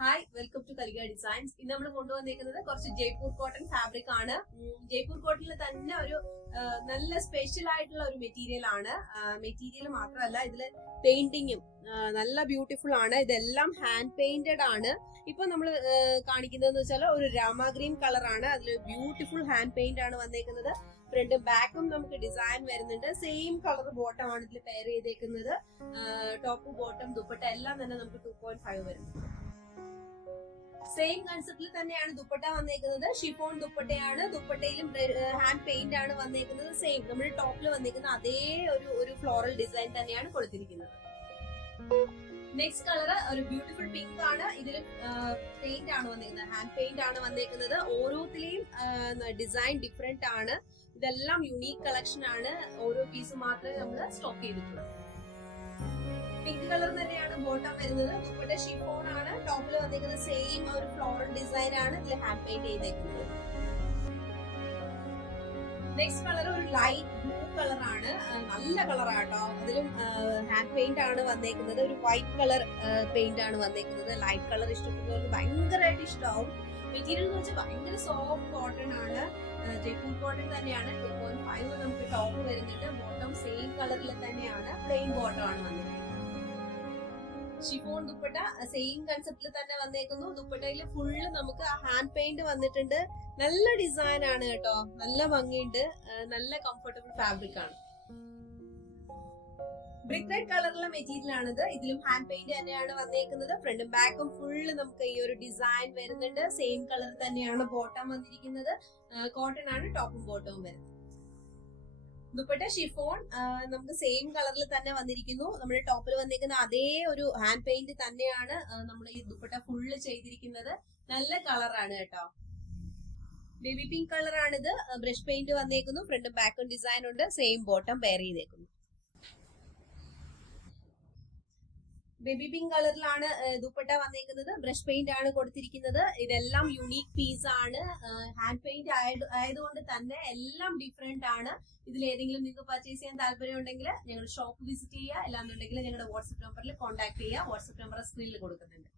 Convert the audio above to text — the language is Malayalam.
Hi, welcome to Kalika Designs. ഇന്ന് നമ്മൾ കൊണ്ടുവന്നിരിക്കുന്നത് കുറച്ച് ജയ്പൂർ കോട്ടൺ ഫാബ്രിക് ആണ്. ജയ്പൂർ കോട്ടണിൽ തന്നെ ഒരു നല്ല സ്പെഷ്യൽ ആയിട്ടുള്ള ഒരു മെറ്റീരിയൽ ആണ്. മെറ്റീരിയൽ മാത്രമല്ല, ഇതില് പെയിന്റിങ്ങും നല്ല ബ്യൂട്ടിഫുൾ ആണ്. ഇതെല്ലാം ഹാൻഡ് പെയിന്റഡ് ആണ്. ഇപ്പൊ നമ്മൾ കാണിക്കുന്നതെന്ന് വെച്ചാൽ ഒരു രാമ ഗ്രീൻ കളർ ആണ്. അതിൽ ബ്യൂട്ടിഫുൾ ഹാൻഡ് പെയിന്റ് ആണ് വന്നേക്കുന്നത്. ഫ്രണ്ടും ബാക്കും നമുക്ക് ഡിസൈൻ വരുന്നുണ്ട്. സെയിം കളർ ബോട്ടം ആണ് ഇതിൽ പെയർ ചെയ്തേക്കുന്നത്. ടോപ്പ് ബോട്ടം ദുപ്പട്ട എല്ലാം തന്നെ നമുക്ക് 2.5 വരുന്നുണ്ട്. സെയിം കൺസെപ്റ്റിൽ തന്നെയാണ് ദുപ്പട്ട വന്നേക്കുന്നത്. ഷിഫോൺ ദുപ്പട്ടയാണ്. ദുപ്പട്ടയിലും ഹാൻഡ് പെയിന്റ് ആണ് വന്നേക്കുന്നത്. സെയിം നമ്മുടെ ടോപ്പിൽ വന്നേക്കുന്ന അതേ ഒരു ഫ്ലോറൽ ഡിസൈൻ തന്നെയാണ് കൊടുത്തിരിക്കുന്നത്. നെക്സ്റ്റ് കളർ ഒരു ബ്യൂട്ടിഫുൾ പിങ്ക് ആണ്. ഇതിൽ പെയിന്റ് ആണ് വന്നേക്കുന്നത്. ഹാൻഡ് പെയിന്റ് ആണ് വന്നേക്കുന്നത്. ഓരോത്തിലെയും ഡിസൈൻ ഡിഫറെന്റ് ആണ്. ഇതെല്ലാം യുണീക് കളക്ഷൻ ആണ്. ഓരോ പീസ് മാത്രമേ നമ്മൾ സ്റ്റോക്ക് ചെയ്തിട്ടുള്ളൂ. പിങ്ക് കളർ തന്നെയാണ് ബോട്ടം വരുന്നത്. ദുപ്പട്ട ഷിഫോൺ ആണ്. ടോപ്പിൽ വന്നിരിക്കുന്നത് സെയിം ഒരു ഫ്ലോറൽ ഡിസൈൻ ആണ്. ഇതിൽ ഹാൻഡ് പെയിന്റ് ചെയ്തേക്കുന്നത്. നെക്സ്റ്റ് കളർ ഒരു ലൈറ്റ് ബ്ലൂ കളർ ആണ്. നല്ല കളർ ആട്ടോ. അതിലും ഹാൻഡ് പെയിന്റ് ആണ് വന്നേക്കുന്നത്. ഒരു വൈറ്റ് കളർ പെയിന്റ് ആണ് വന്നേക്കുന്നത്. ലൈറ്റ് കളർ ഇഷ്ടപ്പെടുന്നവർക്ക് ഭയങ്കരമായിട്ട് ഇഷ്ടമാവും. മെറ്റീരിയൽ എന്ന് വെച്ചാൽ ഭയങ്കര സോഫ്റ്റ് കോട്ടൺ ആണ്. ജയ്പൂർ കോട്ടൺ തന്നെയാണ്. 2.5 നമുക്ക് ടോപ്പ് വരുന്നുണ്ട്. ബോട്ടം സെയിം കളറിൽ തന്നെയാണ്. പ്ലെയിൻ ബോട്ടം ആണ് വന്നിരിക്കുന്നത്. ഷിഫോൺ ദുപ്പട്ട സെയിം കൺസെപ്റ്റിൽ തന്നെ വന്നേക്കുന്നു. ദുപ്പട്ടയിൽ ഫുള്ള് നമുക്ക് ഹാൻഡ് പെയിന്റ് വന്നിട്ടുണ്ട്. നല്ല ഡിസൈൻ ആണ് കേട്ടോ. നല്ല ഭംഗിയുണ്ട്. നല്ല കംഫർട്ടബിൾ ഫാബ്രിക് ആണ്. ബ്രിക്ക് റെഡ് കളറിലെ മെറ്റീരിയൽ ആണിത്. ഇതിലും ഹാൻഡ് പെയിന്റ് തന്നെയാണ് വന്നേക്കുന്നത്. ഫ്രണ്ടും ബാക്കും ഫുള്ള് നമുക്ക് ഈ ഒരു ഡിസൈൻ വരുന്നുണ്ട്. സെയിം കളർ തന്നെയാണ് ബോട്ടം വന്നിരിക്കുന്നത്. കോട്ടൺ ആണ് ടോപ്പും ബോട്ടവും വരുന്നത്. ദുപ്പട്ട ഷിഫോൺ നമുക്ക് സെയിം കളറിൽ തന്നെ വന്നിരിക്കുന്നു. നമ്മുടെ ടോപ്പിൽ വന്നിരിക്കുന്ന അതേ ഒരു ഹാൻഡ് പെയിന്റ് തന്നെയാണ് നമ്മൾ ഈ ദുപ്പട്ട ഫുള്ള് ചെയ്തിരിക്കുന്നത്. നല്ല കളറാണ് കേട്ടോ. ബേബി പിങ്ക് കളർ ആണിത്. ബ്രഷ് പെയിന്റ് വന്നേക്കുന്നു. ഫ്രണ്ടും ബാക്കും ഡിസൈൻ ഉണ്ട്. സെയിം ബോട്ടം പെയർ ചെയ്തേക്കുന്നു. ബേബി പിങ്ക് കളറിലാണ് ദുപ്പട്ട വന്നേക്കുന്നത്. ബ്രഷ് പെയിന്റ് ആണ് കൊടുത്തിരിക്കുന്നത്. ഇതെല്ലാം യുണീക് പീസ് ആണ്. ഹാൻഡ് പെയിന്റ് ആയതുകൊണ്ട് തന്നെ എല്ലാം ഡിഫറെന്റ് ആണ്. ഇതിൽ ഏതെങ്കിലും നിങ്ങൾക്ക് പർച്ചേസ് ചെയ്യാൻ താല്പര്യം ഉണ്ടെങ്കിൽ ഞങ്ങളുടെ ഷോപ്പ് വിസിറ്റ് ചെയ്യുക. അല്ലാന്നുണ്ടെങ്കിൽ ഞങ്ങളുടെ വാട്സ്ആപ്പ് നമ്പറിൽ കോൺടാക്ട് ചെയ്യുക. വാട്സ്ആപ്പ് നമ്പർ സ്ക്രീനിൽ കൊടുക്കുന്നുണ്ട്.